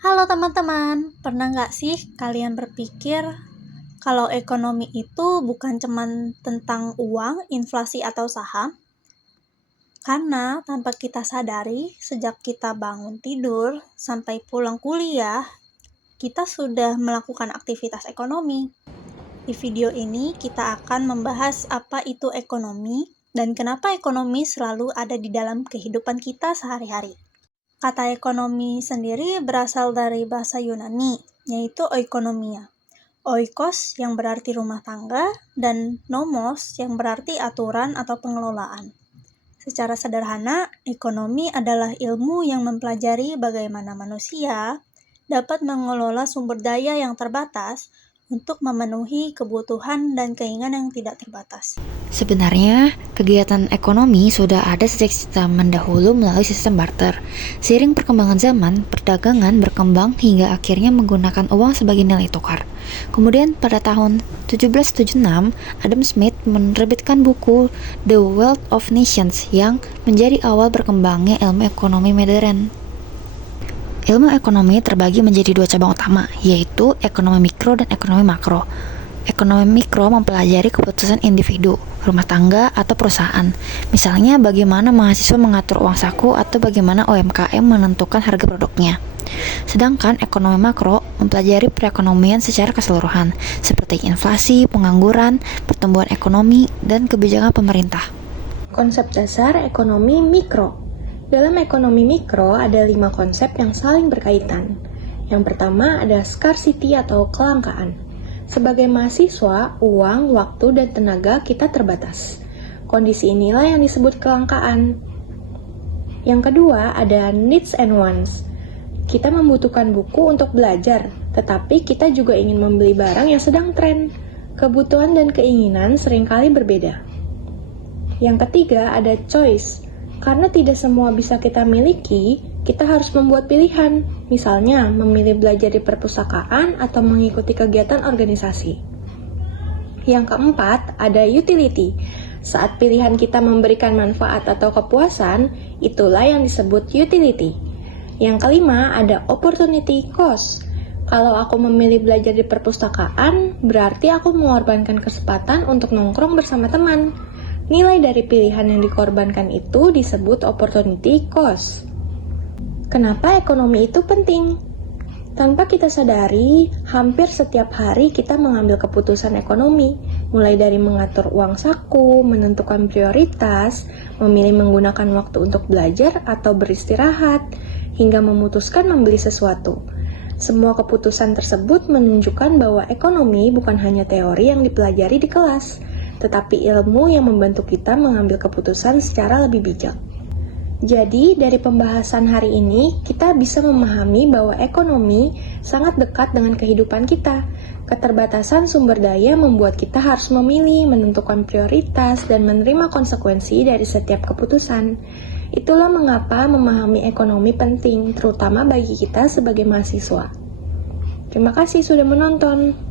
Halo teman-teman, pernah nggak sih kalian berpikir kalau ekonomi itu bukan cuman tentang uang, inflasi, atau saham? Karena tanpa kita sadari, sejak kita bangun tidur sampai pulang kuliah, kita sudah melakukan aktivitas ekonomi. Di video ini kita akan membahas apa itu ekonomi dan kenapa ekonomi selalu ada di dalam kehidupan kita sehari-hari. Kata ekonomi sendiri berasal dari bahasa Yunani, yaitu oikonomia. Oikos yang berarti rumah tangga, dan nomos yang berarti aturan atau pengelolaan. Secara sederhana, ekonomi adalah ilmu yang mempelajari bagaimana manusia dapat mengelola sumber daya yang terbatas untuk memenuhi kebutuhan dan keinginan yang tidak terbatas. Sebenarnya, kegiatan ekonomi sudah ada sejak zaman dahulu melalui sistem barter. Seiring perkembangan zaman, perdagangan berkembang hingga akhirnya menggunakan uang sebagai nilai tukar. Kemudian pada tahun 1776, Adam Smith menerbitkan buku The Wealth of Nations yang menjadi awal berkembangnya ilmu ekonomi modern. Ilmu ekonomi terbagi menjadi dua cabang utama, yaitu ekonomi mikro dan ekonomi makro. Ekonomi mikro mempelajari keputusan individu, rumah tangga, atau perusahaan. Misalnya bagaimana mahasiswa mengatur uang saku atau bagaimana UMKM menentukan harga produknya. Sedangkan ekonomi makro mempelajari perekonomian secara keseluruhan, seperti inflasi, pengangguran, pertumbuhan ekonomi, dan kebijakan pemerintah. Konsep dasar ekonomi mikro. Dalam ekonomi mikro ada 5 konsep yang saling berkaitan. Yang pertama ada scarcity atau kelangkaan. Sebagai mahasiswa, uang, waktu, dan tenaga kita terbatas. Kondisi inilah yang disebut kelangkaan. Yang kedua ada needs and wants. Kita membutuhkan buku untuk belajar, tetapi kita juga ingin membeli barang yang sedang tren. Kebutuhan dan keinginan seringkali berbeda. Yang ketiga ada choice. Karena tidak semua bisa kita miliki, kita harus membuat pilihan. Misalnya, memilih belajar di perpustakaan atau mengikuti kegiatan organisasi. Yang keempat, ada utility. Saat pilihan kita memberikan manfaat atau kepuasan, itulah yang disebut utility. Yang kelima, ada opportunity cost. Kalau aku memilih belajar di perpustakaan, berarti aku mengorbankan kesempatan untuk nongkrong bersama teman. Nilai dari pilihan yang dikorbankan itu disebut opportunity cost. Kenapa ekonomi itu penting? Tanpa kita sadari, hampir setiap hari kita mengambil keputusan ekonomi, mulai dari mengatur uang saku, menentukan prioritas, memilih menggunakan waktu untuk belajar atau beristirahat, hingga memutuskan membeli sesuatu. Semua keputusan tersebut menunjukkan bahwa ekonomi bukan hanya teori yang dipelajari di kelas, tetapi ilmu yang membantu kita mengambil keputusan secara lebih bijak. Jadi, dari pembahasan hari ini, kita bisa memahami bahwa ekonomi sangat dekat dengan kehidupan kita. Keterbatasan sumber daya membuat kita harus memilih, menentukan prioritas, dan menerima konsekuensi dari setiap keputusan. Itulah mengapa memahami ekonomi penting, terutama bagi kita sebagai mahasiswa. Terima kasih sudah menonton.